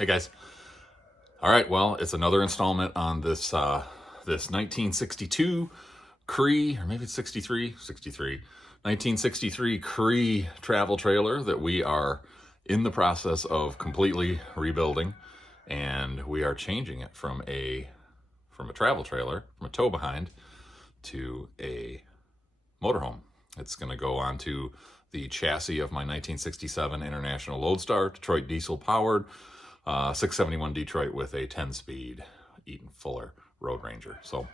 Hey guys. All right, well, it's another installment on this 1962 Cree, or maybe it's 63, 1963 Cree travel trailer that we are in the process of completely rebuilding, and we are changing it from a travel trailer, from a tow behind, to a motorhome. It's going to go onto the chassis of my 1967 International Lodestar, Detroit diesel powered, 671 Detroit with a 10-speed Eaton Fuller Road Ranger. So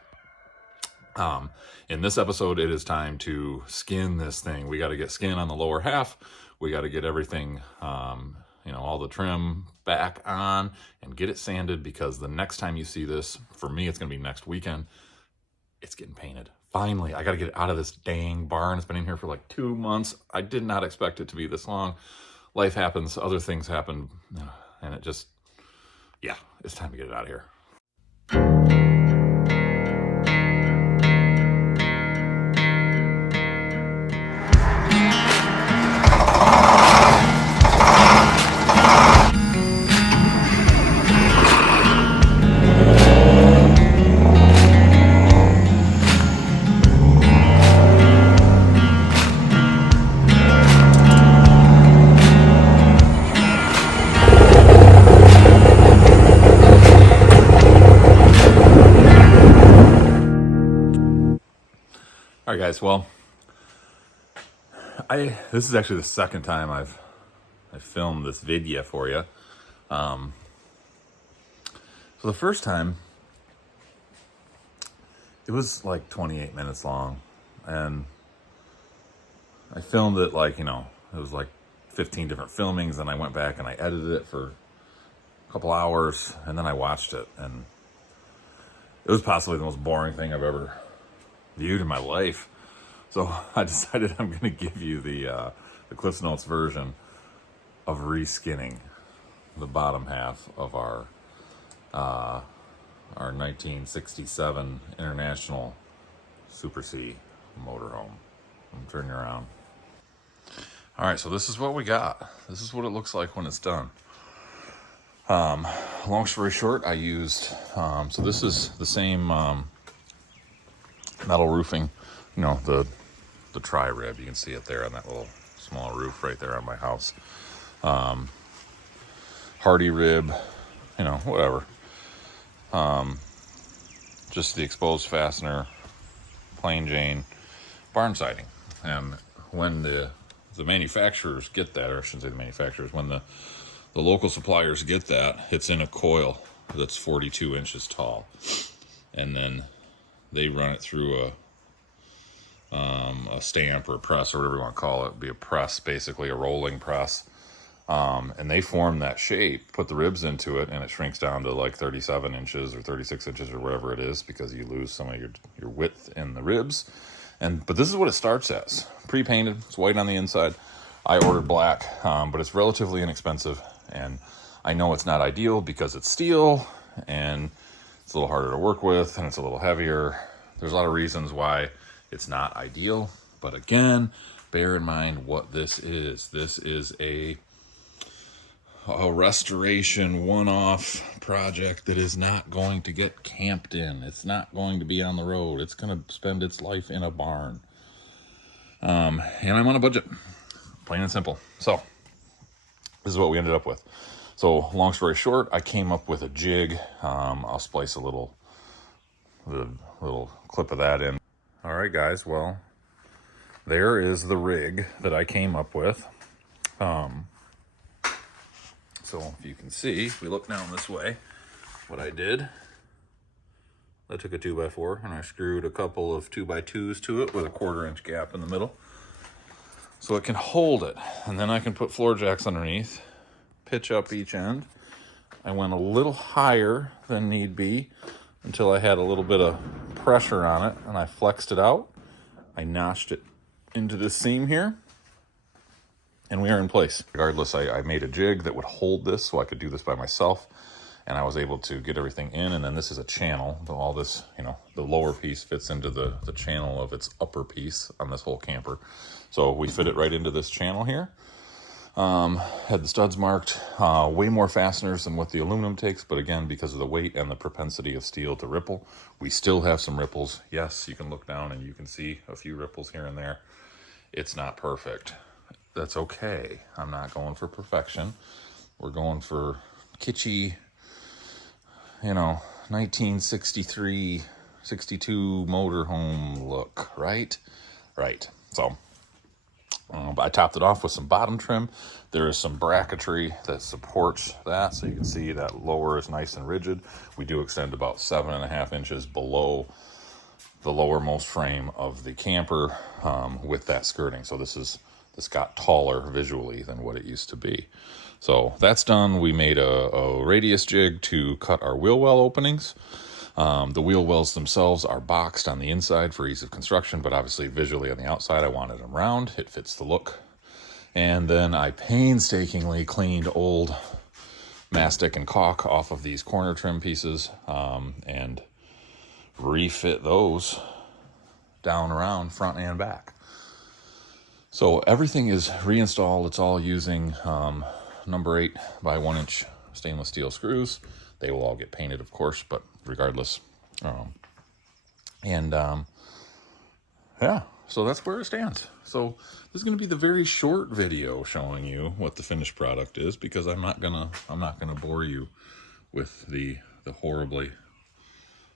in this episode, it is time to skin this thing. We got to get skin on the lower half. We got to get everything, all the trim back on and get it sanded, because the next time you see this, for me, it's going to be next weekend. It's getting painted. Finally, I got to get it out of this dang barn. It's been in here for like 2 months. I did not expect it to be this long. Life happens. Other things happen. And it just, it's time to get it out of here. All right, guys. Well, this is actually the second time I've filmed this video for you. So the first time, it was like 28 minutes long, and I filmed it it was like 15 different filmings, and I went back and I edited it for a couple hours, and then I watched it, and it was possibly the most boring thing I've ever viewed in my life. So I decided I'm going to give you the Cliffs Notes version of reskinning the bottom half of our 1967 International Super C motorhome. I'm turning around. All right, so this is what we got. This is what it looks like when it's done. Long story short, I used, so this is the same metal roofing, the tri-rib. You can see it there on that little small roof right there on my house. Hardy rib, whatever. Just the exposed fastener, plain Jane, barn siding. And when the manufacturers get that, or I shouldn't say the manufacturers, when the local suppliers get that, it's in a coil that's 42 inches tall. And then they run it through a stamp or a press, or whatever you want to call it. It'd be a press, basically a rolling press. And they form that shape, put the ribs into it, and it shrinks down to like 37 inches or 36 inches or whatever it is, because you lose some of your width in the ribs. But this is what it starts as. Pre-painted, it's white on the inside. I ordered black, but it's relatively inexpensive. And I know it's not ideal because it's steel, and it's a little harder to work with, and it's a little heavier. There's a lot of reasons why it's not ideal. But again, bear in mind what this is. This is a restoration one-off project that is not going to get camped in. It's not going to be on the road. It's going to spend its life in a barn. And I'm on a budget, plain and simple. So this is what we ended up with. So long story short, I came up with a jig. I'll splice a little clip of that in. All right, guys. Well, there is the rig that I came up with. So if you can see, if we look down this way, what I did, I took a 2x4 and I screwed a couple of 2x2s to it with a 1/4 inch gap in the middle, so it can hold it. And then I can put floor jacks underneath, pitch up each end. I went a little higher than need be until I had a little bit of pressure on it, and I flexed it out. I notched it into this seam here, and we are in place. Regardless, I made a jig that would hold this so I could do this by myself, and I was able to get everything in. And then this is a channel. All this, the lower piece fits into the channel of its upper piece on this whole camper. So we fit it right into this channel here. Had the studs marked, way more fasteners than what the aluminum takes, but again, because of the weight and the propensity of steel to ripple, we still have some ripples. Yes, you can look down and you can see a few ripples here and there. It's not perfect. That's okay. I'm not going for perfection. We're going for kitschy, 1963, 62 motorhome look, right? Right. So I topped it off with some bottom trim. There is some bracketry that supports that, so you can see that lower is nice and rigid. We do extend about 7.5 inches below the lowermost frame of the camper with that skirting. So this got taller visually than what it used to be. So that's done. We made a radius jig to cut our wheel well openings. The wheel wells themselves are boxed on the inside for ease of construction, but obviously visually on the outside, I wanted them round. It fits the look. And then I painstakingly cleaned old mastic and caulk off of these corner trim pieces and refit those down around front and back. So everything is reinstalled. It's all using number 8 by 1 inch stainless steel screws. They will all get painted, of course, but regardless. Yeah, so that's where it stands. So this is going to be the very short video showing you what the finished product is, because I'm not gonna bore you with the horribly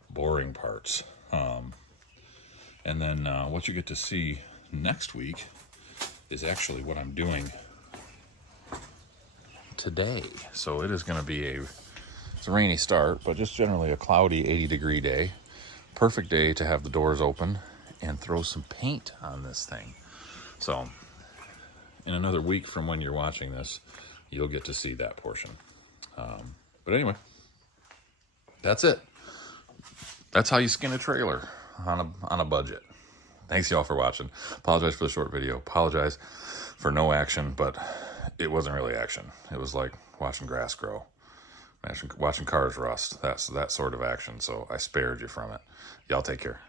boring parts. And then what you get to see next week is actually what I'm doing today. So it is going to be it's a rainy start, but just generally a cloudy 80-degree day. Perfect day to have the doors open and throw some paint on this thing. So in another week from when you're watching this, you'll get to see that portion. But anyway, that's it. That's how you skin a trailer on a budget. Thanks y'all for watching. Apologize for the short video. Apologize for no action, but it wasn't really action. It was like watching grass grow, watching cars rust. That's that sort of action. So I spared you from it. Y'all take care.